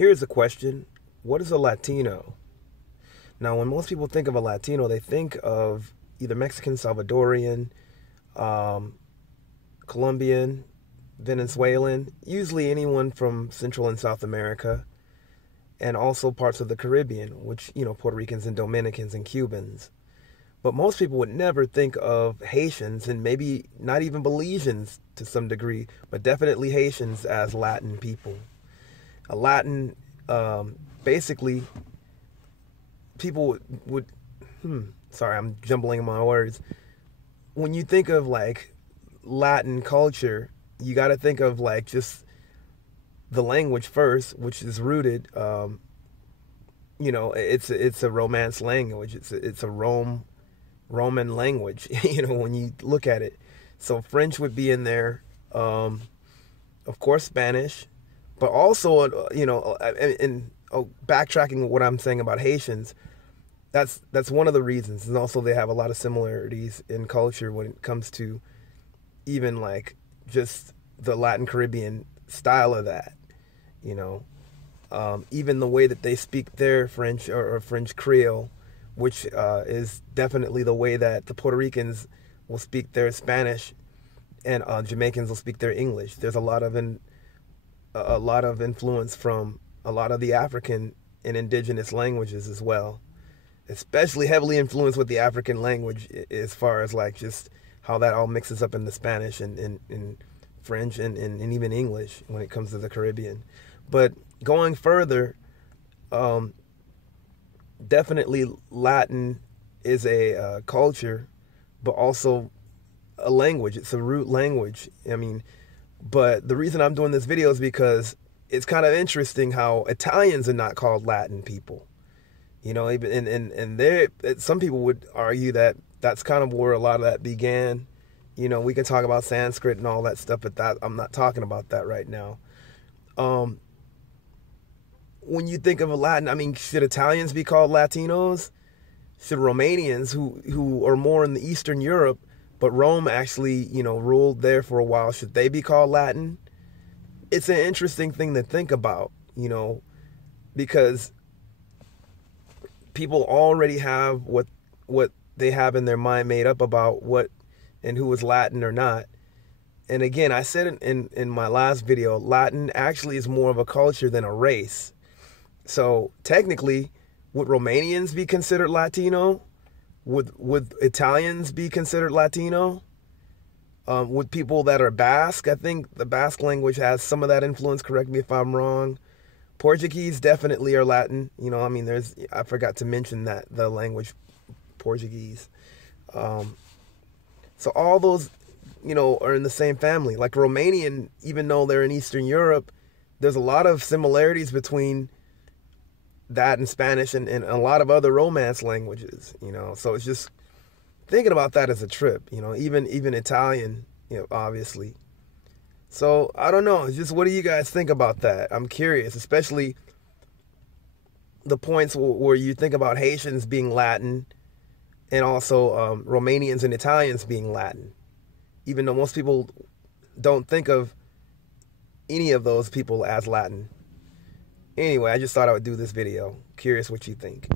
Here's a question. What is a Latino? Now, when most people think of a Latino, they think of either Mexican, Salvadorian, um, Colombian, Venezuelan, usually anyone from Central and South America, and also parts of the Caribbean, which, Puerto Ricans and Dominicans and Cubans. But most people would never think of Haitians, and maybe not even Belizeans to some degree, but definitely Haitians as Latin people. A Latin, basically, people would sorry, I'm jumbling my words. When you think of like Latin culture, you got to think of like just the language first, which is rooted, it's a Romance language. It's a Roman language, when you look at it. So French would be in there, of course Spanish, but also, backtracking what I'm saying about Haitians, that's one of the reasons. And also they have a lot of similarities in culture when it comes to even like just the Latin Caribbean style of that, even the way that they speak their French or French Creole, which is definitely the way that the Puerto Ricans will speak their Spanish, and Jamaicans will speak their English. There's a lot of influence from a lot of the African and indigenous languages as well, especially heavily influenced with the African language as far as like just how that all mixes up in the Spanish and French and even English when it comes to the Caribbean. But going further, definitely Latin is a culture, but also a language. It's a root language. But the reason I'm doing this video is because it's kind of interesting how Italians are not called Latin people. Even and some people would argue that that's kind of where a lot of that began. We can talk about Sanskrit and all that stuff, but I'm not talking about that right now. When you think of a Latin, should Italians be called Latinos? Should Romanians, who are more in the Eastern Europe, but Rome actually, ruled there for a while, should they be called Latin? It's an interesting thing to think about, because people already have what they have in their mind made up about what and who is Latin or not. And again, I said in my last video, Latin actually is more of a culture than a race. So technically, would Romanians be considered Latino? Would Italians be considered Latino? Would people that are Basque? I think the Basque language has some of that influence. Correct me if I'm wrong. Portuguese definitely are Latin. I forgot to mention that the language Portuguese. So all those, are in the same family. Like Romanian, even though they're in Eastern Europe, there's a lot of similarities between that and Spanish and a lot of other Romance languages, So it's just thinking about that as a trip, even Italian, obviously. So I don't know. It's just, what do you guys think about that? I'm curious, especially the points where you think about Haitians being Latin and also Romanians and Italians being Latin, even though most people don't think of any of those people as Latin. Anyway, I just thought I would do this video. Curious what you think.